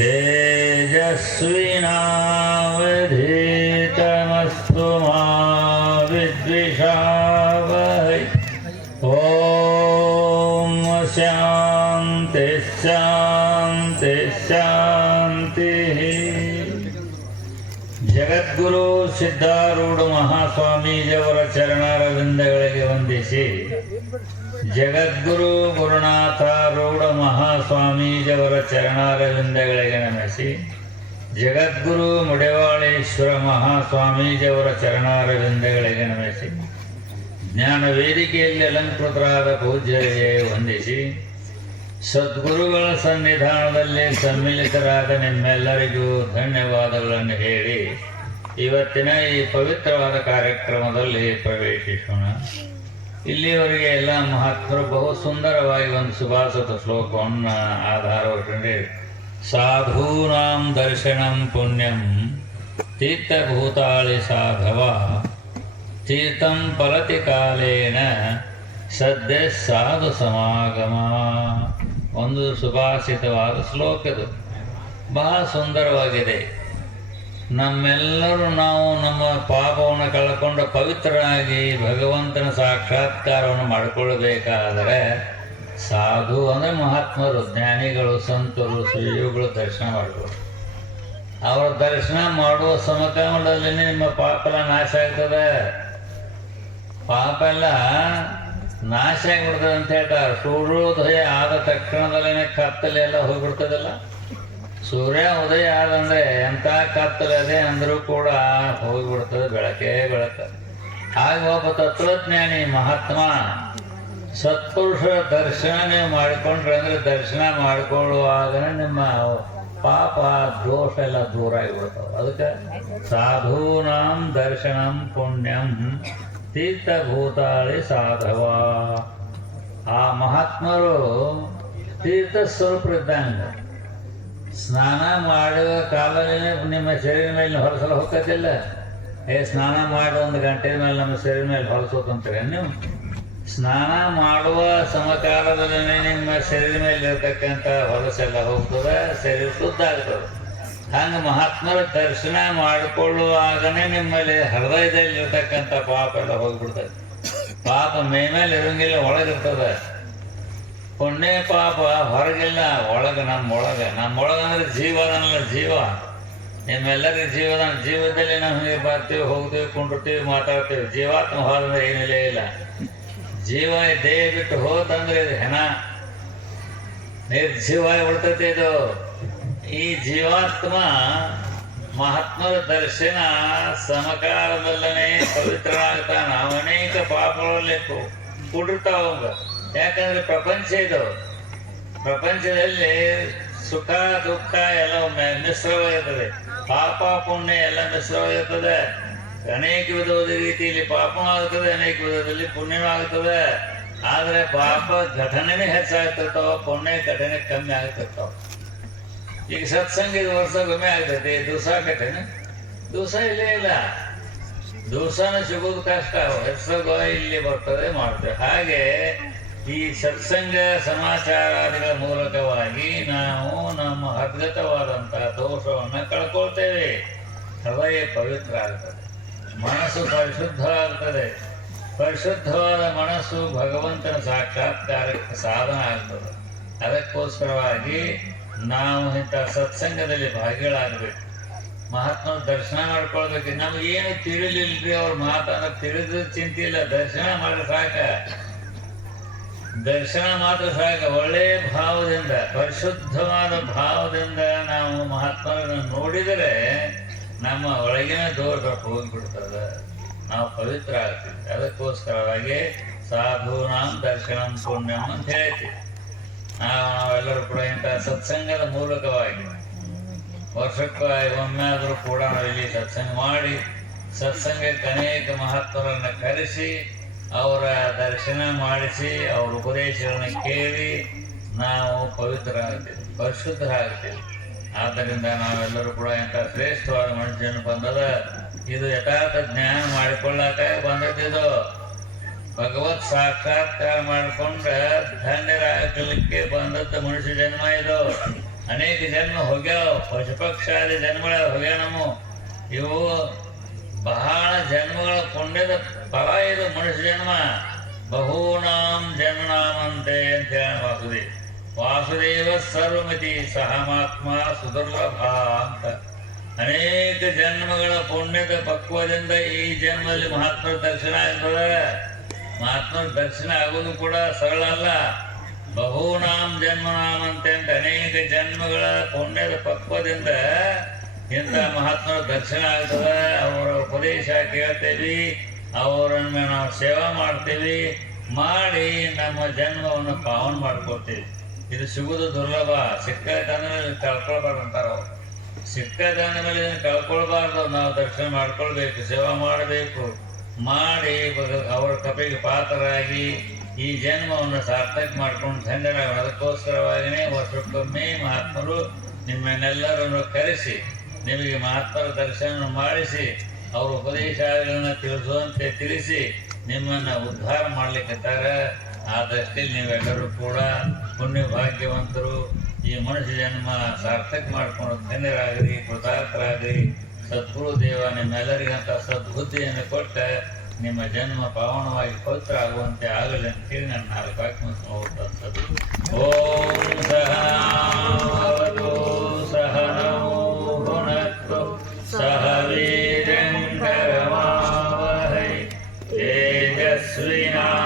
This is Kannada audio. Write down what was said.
तेजस्विनावधीतमस्तु मा विद्विषावहै। ॐ शान्ति शान्ति शान्तिः ಜಗದ್ಗುರು ಸಿದ್ಧಾರೂಢ ಮಹಾಸ್ವಾಮೀಜಿಯವರ ಚರಣಾರವಿಂದಗಳಿಗೆ ವಂದಿಸಿ ಜಗದ್ಗುರು ಗುರುನಾಥಾರೂಢ ಮಹಾಸ್ವಾಮೀಜಿಯವರ ಚರಣಾರವಿಂದಗಳಿಗೆ ನಮಿಸಿ ಜಗದ್ಗುರು ಮುಡೆವಾಳೇಶ್ವರ ಮಹಾಸ್ವಾಮೀಜಿಯವರ ಚರಣಾರವಿಂದಗಳಿಗೆ ನಮಿಸಿ ಜ್ಞಾನ ವೇದಿಕೆಯಲ್ಲಿ ಅಲಂಕೃತರಾದ ಪೂಜ್ಯರಿಗೆ ವಂದಿಸಿ ಸದ್ಗುರುಗಳ ಸನ್ನಿಧಾನದಲ್ಲಿ ಸಮ್ಮಿಲಿತರಾದ ನಿಮ್ಮೆಲ್ಲರಿಗೂ ಧನ್ಯವಾದಗಳನ್ನು ಹೇಳಿ ಇವತ್ತಿನ ಈ ಪವಿತ್ರವಾದ ಕಾರ್ಯಕ್ರಮದಲ್ಲಿ ಪ್ರವೇಶಿಸೋಣ. ಇಲ್ಲಿಯವರೆಗೆ ಎಲ್ಲ ಮಹಾತ್ಮರು ಬಹು ಸುಂದರವಾಗಿ ಒಂದು ಸುಭಾಷಿತ ಶ್ಲೋಕವನ್ನು ಆಧಾರವಿಟ್ಟುಕೊಂಡು ಸಾಧೂನಾಂ ದರ್ಶನಂ ಪುಣ್ಯಂ ತೀರ್ಥಭೂತಾಳಿ ಸಾಧವ ತೀರ್ಥಂ ಪರತಿ ಕಾಲೇನ ಸದ್ಯ ಸಾಧು ಸಮಾಗಮ. ಒಂದು ಸುಭಾಷಿತವಾದ ಶ್ಲೋಕದು ಬಹಳ ಸುಂದರವಾಗಿದೆ. ನಮ್ಮೆಲ್ಲರೂ ನಾವು ನಮ್ಮ ಪಾಪವನ್ನು ಕಳ್ಕೊಂಡು ಪವಿತ್ರರಾಗಿ ಭಗವಂತನ ಸಾಕ್ಷಾತ್ಕಾರವನ್ನು ಮಾಡಿಕೊಳ್ಳಬೇಕಾದರೆ ಸಾಧು ಅಂದರೆ ಮಹಾತ್ಮರು, ಜ್ಞಾನಿಗಳು, ಸಂತರು ಸುಯೋಗಿಗಳು ದರ್ಶನ ಮಾಡಬೇಕು ಅವರ ದರ್ಶನ ಮಾಡುವ ಸಮಕಾಲದಲ್ಲಿ ನಿಮ್ಮ ಪಾಪ ಎಲ್ಲ ನಾಶ ಆಗ್ತದೆ. ಪಾಪ ಎಲ್ಲ ನಾಶ ಆಗಿಬಿಡ್ತದೆ ಅಂತ ಹೇಳ್ತಾರೆ. ಸೂರ್ಯೋದಯ ಆದ ತಕ್ಷಣದಲ್ಲೇ ಕತ್ತಲೆ ಎಲ್ಲ ಹೋಗ್ಬಿಡ್ತದಲ್ಲ? ಸೂರ್ಯ ಉದಯ ಆದಂದ್ರೆ ಎಂಥ ಕತ್ತಲದೆ ಅದೇ ಅಂದರೂ ಕೂಡ ಹೋಗಿಬಿಡ್ತದೆ, ಬೆಳಕೇ ಬೆಳಕ ಹಾಗೆ ಒಬ್ಬ ತತ್ವಜ್ಞಾನಿ ಮಹಾತ್ಮ ಸತ್ಪುರುಷ ದರ್ಶನ ನೀವು ಮಾಡಿಕೊಂಡ್ರೆ ಅಂದ್ರೆ ದರ್ಶನ ಮಾಡಿಕೊಳ್ಳುವಾಗ ನಿಮ್ಮ ಪಾಪ ದೋಷ ಎಲ್ಲ ದೂರ ಆಗಿಬಿಡ್ತಾವೆ. ಅದಕ್ಕೆ ಸಾಧೂನಾಂ ದರ್ಶನಂ ಪುಣ್ಯಂ ತೀರ್ಥಭೂತಾಳಿ ಸಾಧವ. ಆ ಮಹಾತ್ಮರು ತೀರ್ಥ ಸ್ವರೂಪರಿದ್ದಂಗೆ ಸ್ನಾನ ಮಾಡುವ ಕಾಲದಲ್ಲಿ ನಿಮ್ಮ ಶರೀರ ಮೇಲೆ ಹೊರಸಲು ಹೋಗತ್ತಿಲ್ಲ. ಏ, ಸ್ನಾನ ಮಾಡೋ ಒಂದು ಗಂಟೆ ಮೇಲೆ ನಮ್ಮ ಶರೀರ ಮೇಲೆ ಹೊರಸೋತಂತಾರೆ ನೀವು ಸ್ನಾನ ಮಾಡುವ ಸಮಕಾಲದಲ್ಲಿ ನಿಮ್ಮ ಶರೀರ ಮೇಲೆ ಇರತಕ್ಕಂಥ ಹೊಲಸೆಲ್ಲ ಹೋಗ್ತದೆ, ಶರೀರ ಶುದ್ಧ ಆಗ್ತದೆ. ಹಂಗೆ ಮಹಾತ್ಮರ ದರ್ಶನ ಮಾಡಿಕೊಳ್ಳುವಾಗನೇ ನಿಮ್ಮಲ್ಲಿ ಹೃದಯದಲ್ಲಿ ಇರ್ತಕ್ಕಂಥ ಪಾಪ ಎಲ್ಲ ಹೋಗ್ಬಿಡ್ತದೆ. ಪಾಪ ಮೈ ಮೇಲೆ ಇರೋಂಗಿಲ್ಲ, ಒಳಗಿರ್ತದೆ. ಪುಣ್ಯ ಪಾಪ ಹೊರಗಿಲ್ಲ ಒಳಗೆ ನಮ್ಮೊಳಗೆ ನಮ್ಮೊಳಗೆ ಅಂದ್ರೆ ಜೀವನಲ್ಲ ಜೀವ. ನಿಮ್ಮೆಲ್ಲರಿಗೂ ಜೀವನ ಜೀವದಲ್ಲಿ ನಾವು ಬರ್ತೀವಿ, ಹೋಗ್ತೀವಿ ಕುಂಡಿರ್ತೀವಿ ಮಾತಾಡ್ತೀವಿ. ಜೀವಾತ್ಮ ಹೋದಂದ್ರೆ ಏನಿಲ್ಲ ಇಲ್ಲ ಜೀವ ದೇಹ ಬಿಟ್ಟು ಹೋತಂದ್ರೆ ಇದು ಹೆಣ. ನಿರ್ಜೀವ ಉಳ್ತೈತೆ ಇದು. ಈ ಜೀವಾತ್ಮ ಮಹಾತ್ಮರ ದರ್ಶನ ಸಮಕಾಲದಲ್ಲೇ ಪವಿತ್ರನಾಗ್ತಾನ ಅನೇಕ ಪಾಪಗಳಲ್ಲಿ ಕೂಡಿರ್ತಾವ ಅವಂಗ. ಯಾಕಂದ್ರೆ ಪ್ರಪಂಚ ಇದು. ಪ್ರಪಂಚದಲ್ಲಿ ಸುಖ, ದುಃಖ ಎಲ್ಲ ಮಿಶ್ರವಾಗಿರ್ತದೆ. ಪಾಪ, ಪುಣ್ಯ ಎಲ್ಲ ಮಿಶ್ರವಾಗಿರ್ತದೆ. ಅನೇಕ ವಿಧವಾದ ರೀತಿಯಲ್ಲಿ ಪಾಪನೂ ಆಗ್ತದೆ, ಅನೇಕ ವಿಧದಲ್ಲಿ ಪುಣ್ಯನೂ ಆಗ್ತದೆ. ಆದರೆ ಪಾಪ ಘಟನೆನೇ ಹೆಚ್ಚಾಗ್ತಿರ್ತಾವ, ಪುಣ್ಯ ಘಟನೆ ಕಮ್ಮಿ ಆಗ್ತಿರ್ತಾವ. ಈಗ ವರ್ಷ ಗೊಮ್ಮೆ ಆಗ್ತೈತಿ ದಿವಸ ಘಟನೆ ದಿವಸ ಇಲ್ಲೇ ಇಲ್ಲ. ದಿವಸನೂ ಸಿಗೋದು ಕಷ್ಟ ಹೆಸರು ಇಲ್ಲಿ ಬರ್ತದೆ ಮಾಡ್ತೇವೆ ಹಾಗೆ ಈ ಸತ್ಸಂಗ ಸಮಾಚಾರಾದಿಗಳ ಮೂಲಕವಾಗಿ ನಾವು ನಮ್ಮ ಹದ್ಗತವಾದಂಥ ದೋಷವನ್ನು ಕಳ್ಕೊಳ್ತೇವೆ. ಹೃದಯ ಪವಿತ್ರ ಆಗ್ತದೆ. ಮನಸ್ಸು ಪರಿಶುದ್ಧ ಆಗ್ತದೆ. ಪರಿಶುದ್ಧವಾದ ಮನಸ್ಸು ಭಗವಂತನ ಸಾಕ್ಷಾತ್ಕಾರಕ್ಕೆ ಸಾಧನ ಆಗ್ತದೆ. ಅದಕ್ಕೋಸ್ಕರವಾಗಿ ನಾವು ಇಂಥ ಸತ್ಸಂಗದಲ್ಲಿ ಭಾಗಿಗಳಾಗಬೇಕು. ಮಹಾತ್ಮ ದರ್ಶನ ಮಾಡ್ಕೊಳ್ಬೇಕು. ನಮ್ಗೆ ಏನು ತಿಳಿಲಿಲ್ರಿ ಅವ್ರ ಮಾತನ್ನು ತಿಳಿದ ಚಿಂತೆ ಇಲ್ಲ ದರ್ಶನ ಮಾಡಿದ್ರೆ ಸಾಕ. ದರ್ಶನ ಮಾತ್ರ ಸಾಕ ಒಳ್ಳೆ ಭಾವದಿಂದ, ಪರಿಶುದ್ಧವಾದ ಭಾವದಿಂದ ನಾವು ಮಹಾತ್ಮರನ್ನು ನೋಡಿದರೆ ನಮ್ಮ ಒಳಗಿನ ದೋಷ ಹೋಗಿಬಿಡ್ತದೆ. ನಾವು ಪವಿತ್ರ ಆಗ್ತೀವಿ. ಅದಕ್ಕೋಸ್ಕರವಾಗಿ ಸಾಧೂನಾಂ ದರ್ಶನ ಪುಣ್ಯಂ ಅಂತ ಹೇಳ್ತೀವಿ. ನಾವು ನಾವೆಲ್ಲರೂ ಕೂಡ ಇಂಥ ಸತ್ಸಂಗದ ಮೂಲಕವಾಗಿ ವರ್ಷಕ್ಕೆ ಒಮ್ಮೆ ಆದರೂ ಕೂಡ ನಾವು ಇಲ್ಲಿ ಸತ್ಸಂಗ ಮಾಡಿ, ಸತ್ಸಂಗಕ್ಕೆ ಅನೇಕ ಮಹತ್ವರನ್ನು ಕರೆಸಿ ಅವರ ದರ್ಶನ ಮಾಡಿಸಿ ಅವರ ಉಪದೇಶವನ್ನು ಕೇಳಿ ನಾವು ಪವಿತ್ರರಾಗ್ತೀವಿ, ಪರಿಶುದ್ಧರಾಗ್ತೀವಿ. ಆದ್ದರಿಂದ ನಾವೆಲ್ಲರೂ ಕೂಡ ಎಂಥ ಶ್ರೇಷ್ಠವಾದ ಮನುಷ್ಯನ ಬಂದದ ಇದು ಯಥಾರ್ಥ ಜ್ಞಾನ ಮಾಡಿಕೊಳ್ಳಾಕ ಬಂದದ್ದು ಭಗವತ್ ಸಾಕ್ಷಾತ್ಕಾರ ಮಾಡಿಕೊಂಡ ಧನ್ಯರಾಗಲಿಕ್ಕೆ ಬಂದದ್ದು ಮನುಷ್ಯ ಜನ್ಮ ಇದು. ಅನೇಕ ಜನ್ಮ ಹೊಗ್ಯಾವ, ಪಶುಪಕ್ಷಾದಿ ಜನ್ಮಗಳ ಹೊಗ್ಯಾ ನಮ್ಮ ಇವು ಬಹಳ ಜನ್ಮಗಳ ಪುಣ್ಯದ ಫಲ ಇದು ಮನುಷ್ಯ ಜನ್ಮ ಬಹೂನಾಂ ಜನ್ಮನಾಮಂತೆ ಅಂತ ಹೇಳ ವಾಸುದೇವ. ಸರ್ವಮತಿ ಸಹಮಾತ್ಮ ಸುದುರ್ಲಭ ಅಂತ. ಅನೇಕ ಜನ್ಮಗಳ ಪುಣ್ಯದ ಪಕ್ವದಿಂದ ಈ ಜನ್ಮದಲ್ಲಿ ಮಹಾತ್ಮರ ದರ್ಶನ ಆಗ್ತದ ಮಹಾತ್ಮರ ದರ್ಶನ ಆಗೋದು ಕೂಡ ಸರಳ ಅಲ್ಲ. ಬಹುನಾಮ್ ಜನ್ಮನಾಮಂತೆ ಅಂತ ಅನೇಕ ಜನ್ಮಗಳ ಪುಣ್ಯದ ಪಕ್ವದಿಂದ ಇಂಥ ಮಹಾತ್ಮರ ದರ್ಶನ ಆಗ್ತದ ಉಪದೇಶ ಕೇಳ್ತೇವಿ, ಅವರನ್ನು ನಾವು ಸೇವಾ ಮಾಡ್ತೇವಿ, ಮಾಡಿ ನಮ್ಮ ಜನ್ಮವನ್ನು ಪಾವನ ಮಾಡ್ಕೊಳ್ತೀವಿ. ಇದು ಸಿಗುವುದು ದುರ್ಲಭ. ಸಿಕ್ಕಂದ್ರೆ ಕಳ್ಕೊಳ್ಬಾರ್ದು ಅಂತಾರ ಅವ್ರು. ಸಿಕ್ಕದಂದ ಮೇಲೆ ಇದನ್ನ ಕಳ್ಕೊಳ್ಬಾರ್ದು. ನಾವು ದರ್ಶನ ಮಾಡ್ಕೊಳ್ಬೇಕು, ಸೇವಾ ಮಾಡಬೇಕು. ಮಾಡಿ ಅವರ ಕಪಿಗೆ ಪಾತ್ರರಾಗಿ ಈ ಜನ್ಮವನ್ನು ಸಾರ್ಥಕ ಮಾಡ್ಕೊಂಡು ಧನ್ಯರಾಗ ಅದಕ್ಕೋಸ್ಕರವಾಗಿಯೇ ವರ್ಷಕ್ಕೊಮ್ಮೆ ಮಹಾತ್ಮರು ನಿಮ್ಮನ್ನೆಲ್ಲರನ್ನು ಕರೆಸಿ, ನಿಮಗೆ ಮಹಾತ್ಮರ ದರ್ಶನ ಮಾಡಿಸಿ ಅವರ ಉಪದೇಶಗಳನ್ನು ತಿಳಿಸುವಂತೆ ತಿಳಿಸಿ ನಿಮ್ಮನ್ನು ಉದ್ಧಾರ ಮಾಡ್ಲಿಕ್ಕತ್ತಾರ ಆ ದೃಷ್ಟಿಯಲ್ಲಿ ನೀವೆಲ್ಲರೂ ಕೂಡ ಪುಣ್ಯ ಭಾಗ್ಯವಂತರು ಈ ಮನುಷ್ಯ ಜನ್ಮ ಸಾರ್ಥಕ ಮಾಡಿಕೊಂಡು ಧನ್ಯರಾಗ್ರಿ, ಕೃತಾರ್ಥರಾಗ್ರಿ. ಸದ್ಗುರು ದೇವ ನಿಮ್ಮೆಲ್ಲರಿಗಂತ ಸದ್ಬುದ್ಧಿಯನ್ನು ಕೊಟ್ಟ ನಿಮ್ಮ ಜನ್ಮ ಪಾವನವಾಗಿ ಪವಿತ್ರ ಆಗುವಂತೆ ಆಗಲಿ ಅಂತೇಳಿ ನನ್ನ ನಾಲ್ಕು ಹೋಗ್ತಂಥದ್ದು ಓಂ 对呀。